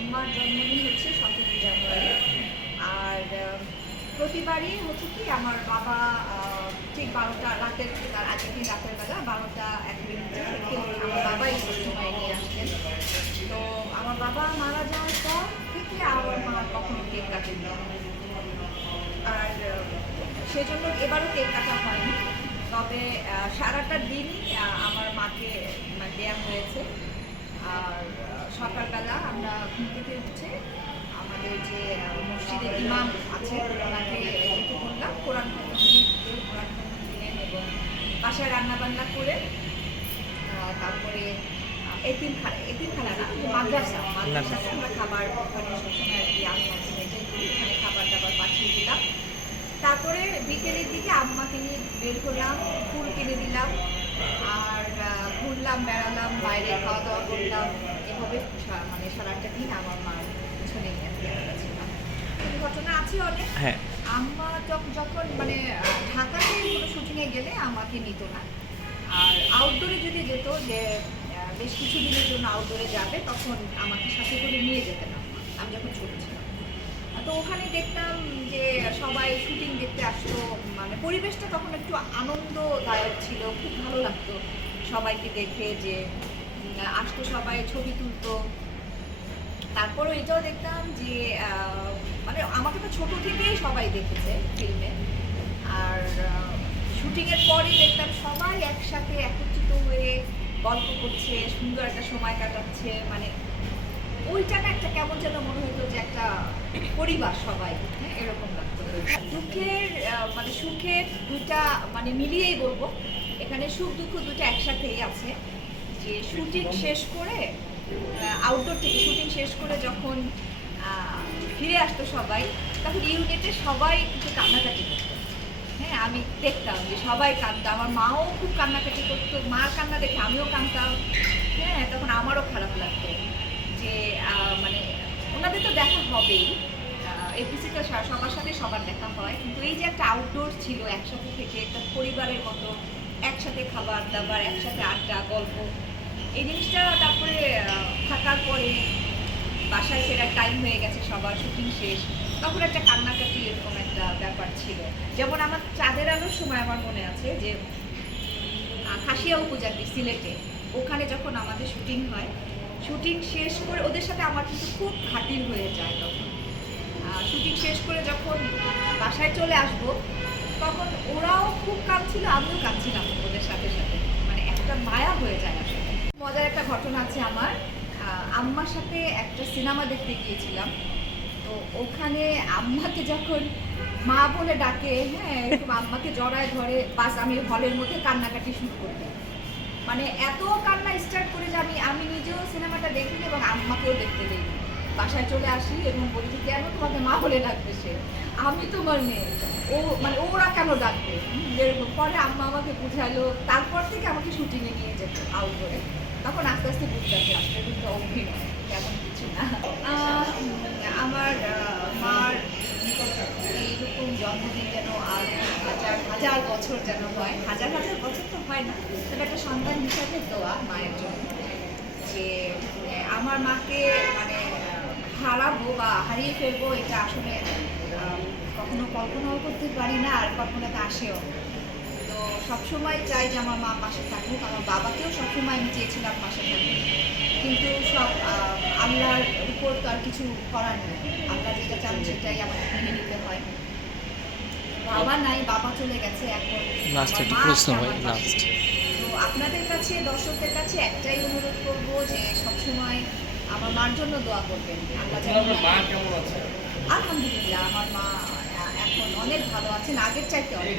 আম্মার জন্মদিন হচ্ছে সতেরোই জানুয়ারি। আর প্রতিবারই হচ্ছে কি আমার বাবা ঠিক বারোটা, রাতের, তার আগের দিন রাতের বেলা বারোটা এক মিনিট আমার বাবাই সময় নিয়ে আসতেন। তো আমার বাবা মারা যাওয়ার পর থেকে আমার মা কখনো কেক কাটেনি আর সেজন্য এবারও কেক কাটা হয়নি। তবে সারাটা দিনই আমার মাকে মানে দেয়া হয়েছে। আর সকালবেলা আমরা ঘুম থেকে উঠে আমাদের যে মসজিদের ইমাম আছে ওনাকে যেতে বললাম কোরআন কোরআন দিলেন এবং বাসায় রান্নাবান্না করে তারপরে আহ, এতিমখানা এতিমখানা না মাদ্রাসা মাদ্রাসাতে আমরা খাবার ওখানে সবসময় আর কি আমি ওখানে খাবার দাবার পাঠিয়ে দিলাম। তারপরে বিকেলের দিকে আম্মাকে নিয়ে বের করলাম ফুল কিনে দিলাম আর ঘুরলাম বেড়ালাম বাইরে খাওয়া দাওয়া করলাম এভাবে মানে সারাটা দিন আমার মার পিছনে ছিলাম ঘটনা আছে অনেক। হ্যাঁ। আম্মা যখ- যখন মানে ঢাকাতে কোনো শুটিংয়ে গেলে আমাকে নিত না। আর আউটডোরে যদি যেত যে বেশ কিছু দিনের জন্য আউটডোরে যাবে তখন আমাকে সাথে করে নিয়ে যেতেন আমি যখন ছোট ছিলাম। তো ওখানে দেখতাম যে সবাই শুটিং দেখতে আসতো মানে পরিবেশটা তখন একটু আনন্দদায়ক ছিল, খুব ভালো লাগতো সবাইকে দেখে যে আসতো সবাই, ছবি তুলতো। তারপরও এটাও দেখতাম যে মানে আমাকে তো ছোট থেকেই সবাই দেখেছে ফিল্মে আর শুটিংয়ের পরেই দেখতাম সবাই একসাথে একত্রিত হয়ে গল্প করছে, সুন্দর একটা সময় কাটাচ্ছে মানে ওইটা না একটা কেমন যেন মনে পরিবার সবাই হ্যাঁ এরকম দুঃখের মানে সুখের দুইটা মানে মিলিয়েই বলব। এখানে সুখ, দুঃখ দুটো একসাথেই আছে। যে শুটিং শেষ করে আউটডোর থেকে শুটিং শেষ করে যখন ফিরে আসতো সবাই, তখন ইউনিটে সবাই একটু কান্নাকাটি করতো। হ্যাঁ আমি দেখতাম যে সবাই কাঁদতো। আমার মাও খুব কান্নাকাটি করতো মার কান্না দেখে আমিও কাঁদতাম। হ্যাঁ তখন আমারও খারাপ লাগতো যে মানে ওনাদের তো দেখা হবেই। এপিসিটা সবার সাথে সবার দেখা হয়। কিন্তু এই যে একটা আউটডোর ছিল, একসাথে থেকে একটা পরিবারের মতো একসাথে খাবার দাবার, একসাথে আড্ডা, গল্প, এই জিনিসটা তারপরে থাকার পরে বাসায় ফেরার টাইম হয়ে গেছে সবার শুটিং শেষ। তখন একটা কান্নাকাটি এরকম একটা ব্যাপার ছিল। যেমন আমার চাঁদের আলোর সময় আমার মনে আছে যে খাসিয়া উপজাতি সিলেটে, ওখানে যখন আমাদের শুটিং হয় শুটিং শেষ করে ওদের সাথে আমার কিন্তু খুব খাতির হয়ে যায় তখন। শুটিং শেষ করে যখন বাসায় চলে আসব, তখন ওরাও খুব কাঁদছিল, আমিও কাঁদছিলাম ওদের সাথে সাথে। মানে একটা মায়া হয়ে যায় আসলে। মজার একটা ঘটনা আছে আমার। আম্মার সাথে একটা সিনেমা দেখতে গিয়েছিলাম। তো ওখানে আম্মাকে যখন মা বলে ডাকে হ্যাঁ এরকম আম্মাকে জড়ায় ধরে, বাস আমি হলের মধ্যে কান্নাকাটি শুরু করি। মানে এত কান্না স্টার্ট করে যে আমি আমি নিজেও সিনেমাটা দেখিনি এবং আম্মাকেও দেখতে দেই বাসায় চলে আসি এবং বলি যে, কেন তোমাকে মা বলে ডাকবে সে? আমি তোমার মেয়ে। ও মানে ওরা কেন ডাকবে? এরকম। পরে আম্মা আমাকে বুঝালো, তারপর থেকে আমাকে শুটিংয়ে নিয়ে যেত আউটডোরে তখন আস্তে আস্তে বুঝতে পারছি আসলে কিন্তু অভিনয়, তেমন কিছু না। আমার মার এইরকম জন্মদিন যেন আর হাজার হাজার বছর যেন হয়। হাজার হাজার বছর তো হয় না, তবে একটা সন্তান হিসাবে দোয়া মায়ের জন্য। যে আমার মাকে মানে হারাবো বা হারিয়ে ফেলব এটা আসলে কখনো কল্পনাও করতে পারি না আর কখনো তা আসেও। তো সবসময় চাই যে আমার মা পাশে থাকুক আমার বাবাকেও সবসময় আমি চেয়েছিলাম পাশে থাকুক। কিন্তু সব আল্লাহর উপর তো আর কিছু করার নেই। আল্লাহ যেটা চান সেটাই আমাকে মেনে নিতে হয়। বাবা নাই বাবা চলে গেছে এখন। তো আপনাদের কাছে দর্শকদের কাছে একটাই অনুরোধ করব যে সবসময় আমার মার জন্য দোয়া করবেন। আল্লাহ মা কেমন আছে? আলহামদুলিল্লাহ আমার মা এখন অনেক ভালো আছেন আগের চাইতে অনেক